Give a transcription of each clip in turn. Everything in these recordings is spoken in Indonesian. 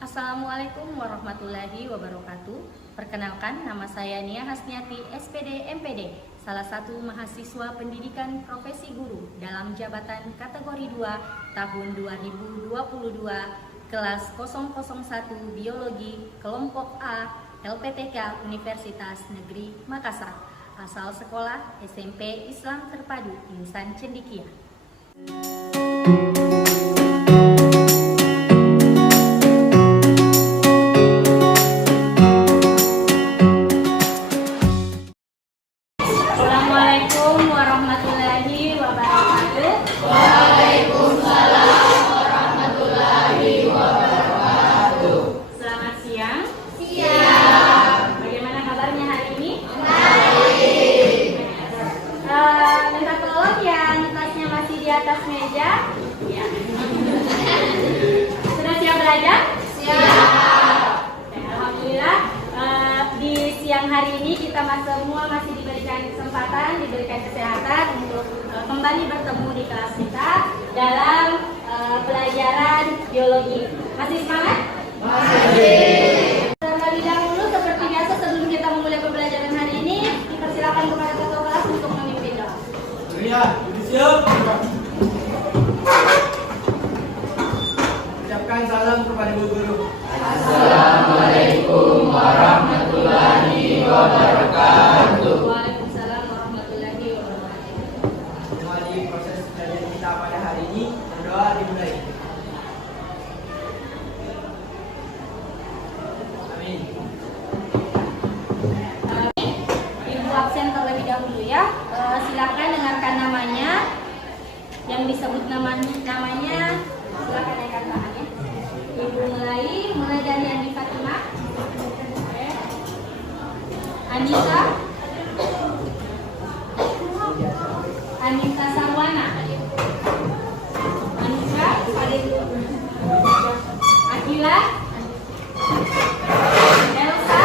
Assalamualaikum warahmatullahi wabarakatuh. Perkenalkan, nama saya Nia Hasniati, SPD MPD, salah satu mahasiswa pendidikan profesi guru dalam jabatan kategori 2 tahun 2022, kelas 001 Biologi, kelompok A, LPTK Universitas Negeri Makassar, asal sekolah SMP Islam Terpadu Insan Cendekia. Assalamualaikum warahmatullahi wabarakatuh. Waalaikumsalam warahmatullahi wabarakatuh. Selamat siang. Siang. Bagaimana kabarnya hari ini? Baik. Minta tolong yang tasnya masih di atas meja. Ya. Sudah siap belajar? Siap. Alhamdulillah. Di siang hari ini kita semua masih diberikan kesempatan, diberikan kesehatan untuk kembali bertemu di kelas kita dalam pelajaran biologi. Masih semangat? Masih. Terlebih dahulu seperti biasa sebelum kita memulai pembelajaran hari ini, dipersilakan kepada ketua kelas untuk memimpin doa. Iya, siap. Ucapkan salam kepada ibu guru. Assalamualaikum warahmatullahi wabarakatuh. Waalaikumsalam warahmatullahi wabarakatuh. Mari proses belajar kita pada hari ini, berdoa dimulai. Amin. Ibu absen terlebih dahulu ya. Silakan dengarkan namanya. Yang disebut namanya silakan naikkan tangannya. Ibu mulai dari Andi Fatimah, Anissa, Anissa Sarwana, Anissa, Akila, Elsa,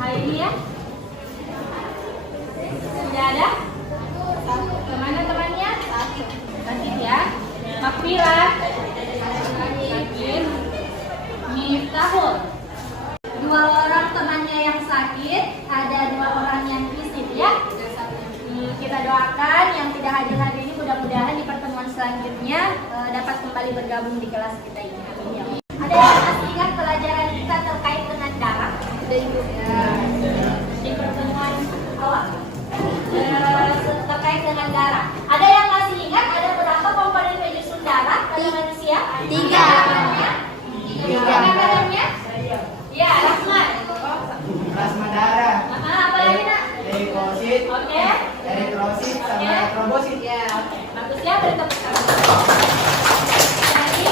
Hairia, sudah ada? Kemana temannya? Sakit ya. Makfira, Miftahul. Dua orang temannya yang sakit, ada dua orang yang fisik ya. Kita doakan yang tidak hadir hari ini mudah-mudahan di pertemuan selanjutnya dapat kembali bergabung di kelas kita ini. Ada yang masih ingat pelajaran kita terkait dengan darah? Di pertemuan awal terkait dengan darah. Ada yang masih ingat ada berapa komponen penyusun darah pada manusia? 3. Dalamnya? Ya, Rasman. Plasma darah, Apa lagi nak? leukosit, Oke. eritrosit, sama trombosit. Ya, oke. Bagus ya, beri tepuk tangan. Jadi,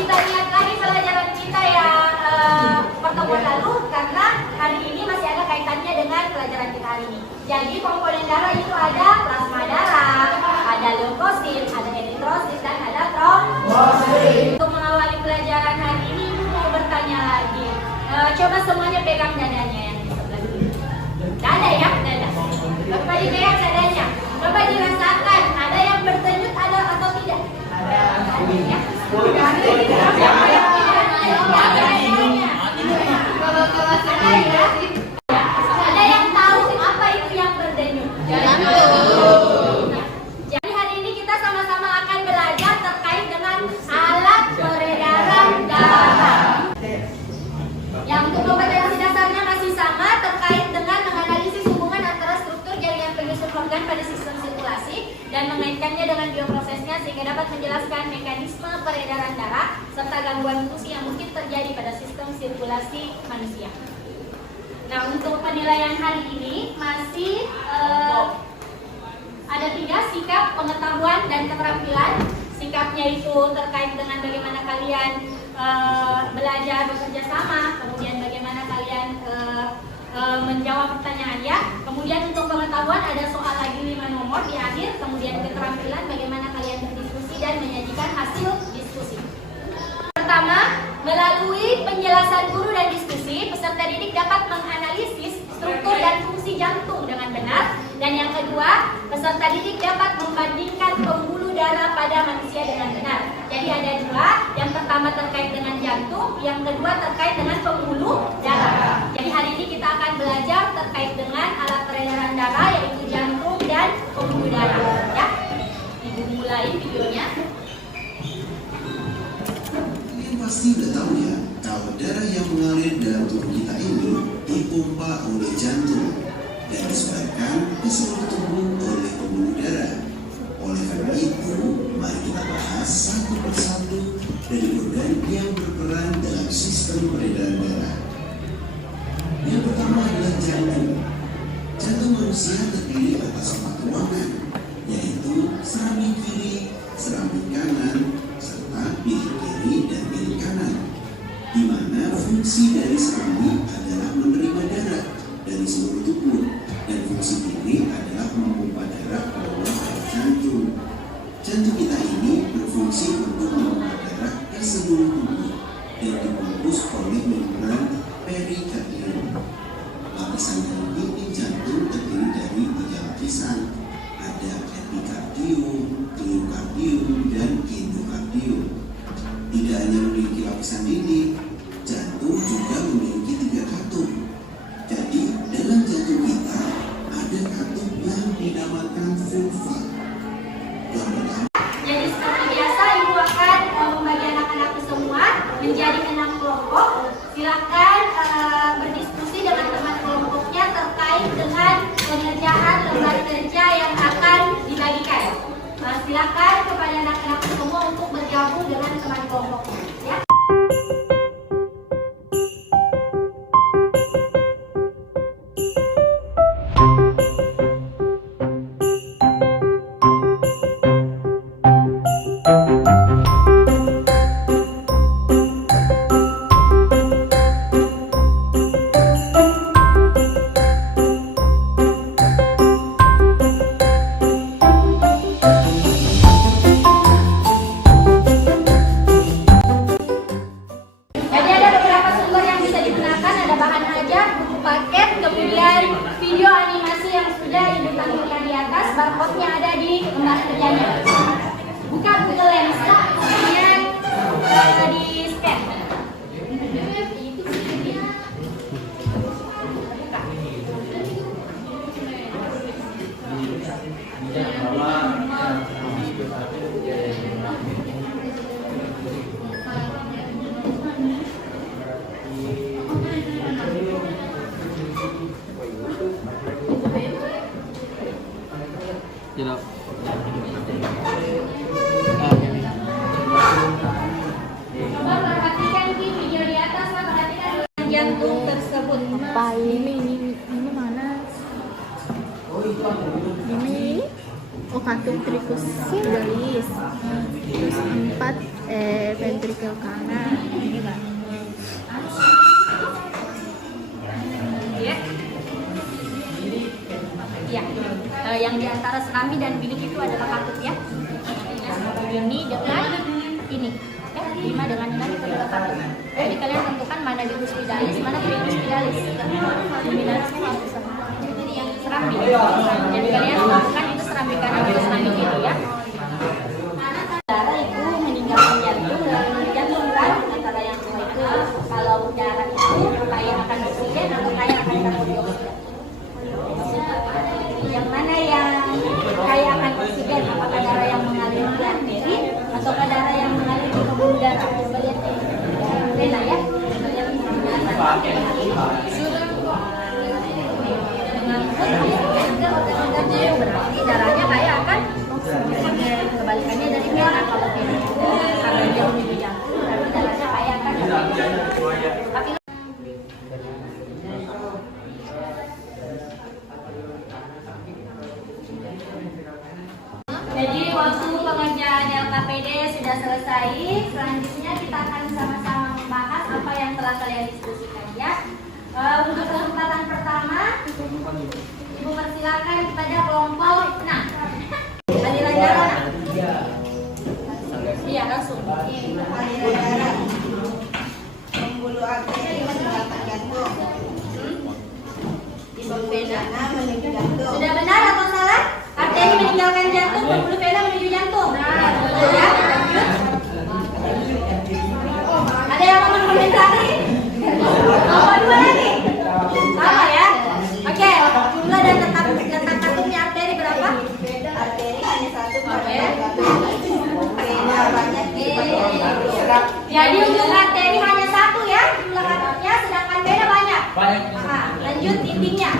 kita lihat lagi pelajaran kita yang pertemuan lalu karena hari ini masih ada kaitannya dengan pelajaran kita hari ini. Jadi, komponen darah itu ada plasma darah, ada leukosit, ada eritrosit, dan ada trombosit. Untuk mengawali pelajaran hari ini, Ibu mau bertanya lagi. Coba semuanya pegang dadanya yang di sebelah dulu. Dada ya, dada. Bapak dipegang dadanya. Bapak dirasakan, ada yang berdenyut ada atau tidak? Ada. Ya. Ada yang tahu apa itu yang berdenyut? Jadi hari ini kita sama-sama akan belajar terkait dengan alat peredaran darah. Yang untuk kompetensi dasarnya masih sama terkait dengan menganalisis hubungan antara struktur jaringan penyusun organ pada sistem sirkulasi dan mengaitkannya dengan bioprosesnya sehingga dapat menjelaskan mekanisme peredaran darah serta gangguan fungsi yang mungkin terjadi pada sistem sirkulasi manusia. Nah, untuk penilaian hari ini masih ada 3 sikap, pengetahuan, dan keterampilan. Sikapnya itu terkait dengan bagaimana kalian belajar bekerja sama, kemudian bagaimana kalian menjawab pertanyaan ya. Kemudian untuk pengetahuan ada soal lagi 5 nomor di akhir. Kemudian keterampilan bagaimana kalian berdiskusi dan menyajikan hasil diskusi. Pertama, melalui penjelasan guru dan diskusi, peserta didik dapat menganalisis struktur dan fungsi jantung dengan benar. Dan yang kedua, peserta didik dapat membandingkan pembuluh darah pada manusia dengan benar. Jadi ada dua, yang pertama terkait dengan jantung, yang kedua terkait dengan pembuluh darah. Jadi hari ini kita akan belajar terkait dengan alat peredaran darah, yaitu jantung dan pembuluh darah. Ya, Ibu mulai videonya. Kalian pasti udah tahu ya, kalau darah yang mengalir dalam tubuh kita ini dipompa oleh jantung dan disebarkan ke seluruh tubuh oleh pembuluh darah. Oleh karena itu, mari kita bahas satu persatu dari organ yang berperan dalam sistem peredaran darah. Yang pertama adalah jantung. Jantung manusia terdiri atas 4 ruangan, yaitu serambi kiri, serambi kanan, serta bilik kiri dan bilik kanan, di mana fungsi dari serambi adalah menerima darah dari seluruh tubuh dan fungsi kiri adalah memompa darah melalui jantung. Jantung kita ini berfungsi untuk memompa darah ke seluruh tubuh dan dibungkus oleh membran perikardium. Lapisan dinding jantung terdiri dari 3 lapisan. Ada epikardium, miokardium, dan endokardium. Tidak hanya memiliki lapisan dinding, jantung juga memiliki 3 katup. Jadi dalam jantung kita ada katup yang dinamakan vulva. Yang pertama, Jadi seperti biasa, Ibu akan membagi anak-anakku semua menjadi 6 kelompok. Silakan berdiskusi dengan teman kelompoknya terkait dengan pengerjaan lembar kerja yang akan dibagikan. Silakan kepada anak-anakku semua untuk bergabung dengan teman kelompoknya. Ya. Jadi ada beberapa sumber yang bisa digunakan, ada bahan ajar, buku paket, kemudian video animasi yang sudah Ibu tampilkan di atas, barcode-nya ada di lembar kerjanya. Buka Google Lens, kemudian di scan. Coba perhatikan di video di atas, perhatikan jantung tersebut. Apa ini mana? Ini katup tricus galis. Terus 4 ventrikel kanan. Ini Bang. Ya. Ya. Yang di antara serambi dan bilik itu adalah katup ya. Ini dengan ini. Ya, 5 dengan 6 itu adalah katup. Jadi kalian tentukan mana virus pidalis, mana virus pidalis. Jadi yang serambi. Jadi kalian tentukan itu serambi kanan atau serambi kiri ya. Darah itu meninggalkan jantung dan jantung kan antara yang dua itu kalau darah itu kaya akan oksigen atau kaya akan karbon dioksida. Yang mana yang kaya akan oksigen? Apakah darah yang mengalir di arteri atau darah yang mengalir di pembuluh darah? Coba lihat vena ya. Berarti darahnya kaya akan oksigen. Kebalikannya dari vena, kalau vena itu karena dia menuju jantung berarti darahnya kaya akan oksigen. Tapi jadi waktu pengerjaan LKPD sudah selesai. Selanjutnya kita akan sama-sama membahas apa yang telah kalian diskusikan ya. Untuk kesempatan pertama, Ibu persilakan kepada kelompok 6. Aliran darah. Iya langsung. Aliran darah. Pembuluh arteri meninggalkan jantung. Di pembuluh vena menuju jantung. Sudah benar atau salah? Arteri meninggalkan jantung, pembuluh vena menuju jantung. Benar. Vena banyak Jadi untuk arteri hanya satu ya jumlah katanya, sedangkan vena banyak. Banyak. Lanjut dindingnya.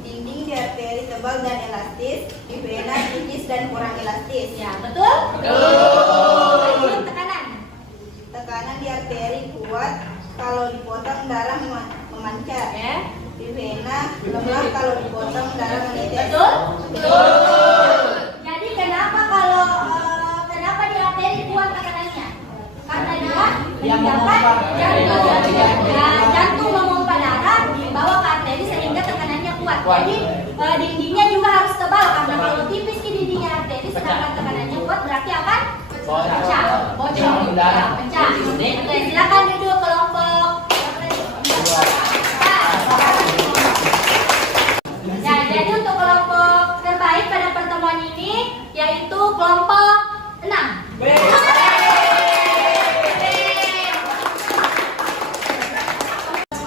Dinding di arteri tebal dan elastis, di vena tipis dan kurang elastis. Ya, betul? Betul. Lanjut tekanan. Tekanan di arteri kuat, kalau dipotong darah memancar. Ya. Di vena lemah, kalau dipotong darah menetes. Betul? Betul. Jadi kenapa kenapa di arteri kuat tekanannya? Karena dia menyebabkan jantung. Nah, jantung memompa darah dibawa ke arteri sehingga tekanannya kuat. Jadi dindingnya juga harus tebal karena kalau tipis di dindingnya arteri sedangkan tekanannya kuat berarti akan pecah. Bocor. Ya, pecah. Oke, silakan duduk kelompok. Nah, jadi untuk kelompok terbaik pada pertemuan ini yaitu kelompok 6.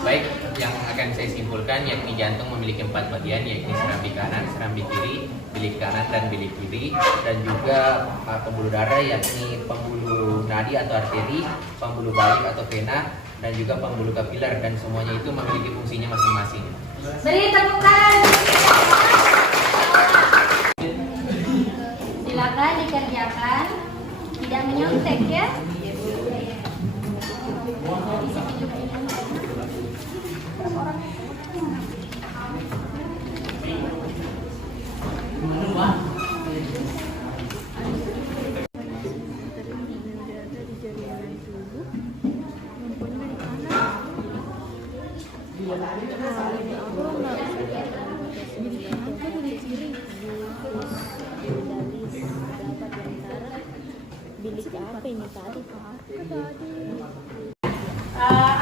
Baik, yang akan saya simpulkan yakni jantung memiliki 4 bagian yakni serambi kanan, serambi kiri, bilik kanan dan bilik kiri, dan juga pembuluh darah yakni pembuluh nadi atau arteri, pembuluh balik atau vena, dan juga pembuluh kapiler, dan semuanya itu memiliki fungsinya masing-masing. Beri tepukan. Silakan dikerjakan, tidak menyontek ya.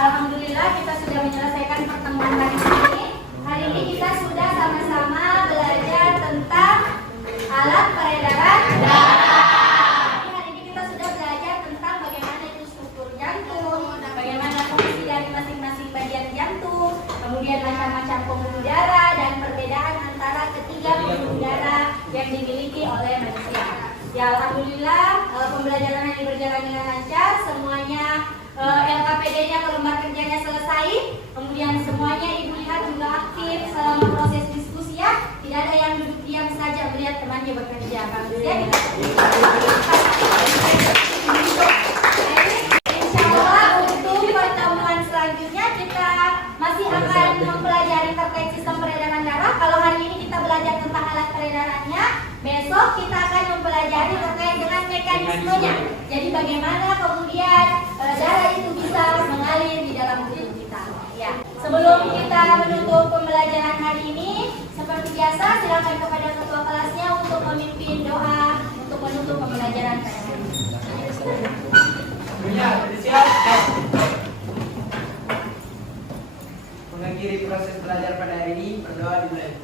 Alhamdulillah kita sudah menyelesaikan pertemuan hari ini. Hari ini kita sudah sama-sama belajar tentang alat peredaran darah. Hari ini kita sudah belajar tentang bagaimana itu struktur jantung, bagaimana fungsi dari masing-masing bagian jantung, kemudian macam-macam pembuluh darah dan perbedaan antara ketiga pembuluh darah yang dimiliki oleh manusia. Ya, alhamdulillah pembelajaran ini berjalan dengan lancar, semuanya LKPD-nya atau lembar kerjanya selesai, kemudian semuanya ibu lihat juga aktif selama proses diskusi ya, tidak ada yang duduk diam saja melihat temannya bekerja. Bagus ya. Insya Allah untuk pertemuan selanjutnya kita masih akan mempelajari terkait sistem peredaran darah. Kalau hari ini kita belajar tentang alat peredarannya, besok kita akan mempelajari terkait dengan mekanismenya. Jadi bagaimana kemudian darah itu bisa mengalir di dalam tubuh kita. Ya. Sebelum kita menutup pembelajaran hari ini, seperti biasa silakan kepada ketua kelasnya untuk memimpin doa untuk menutup pembelajaran pada hari ini. Ya, siap. Mengakhiri proses belajar pada hari ini, berdoa dimulai.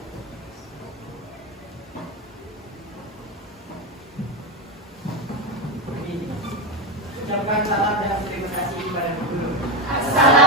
Ucapkan salam dan terima kasih kepada guru. Assalamualaikum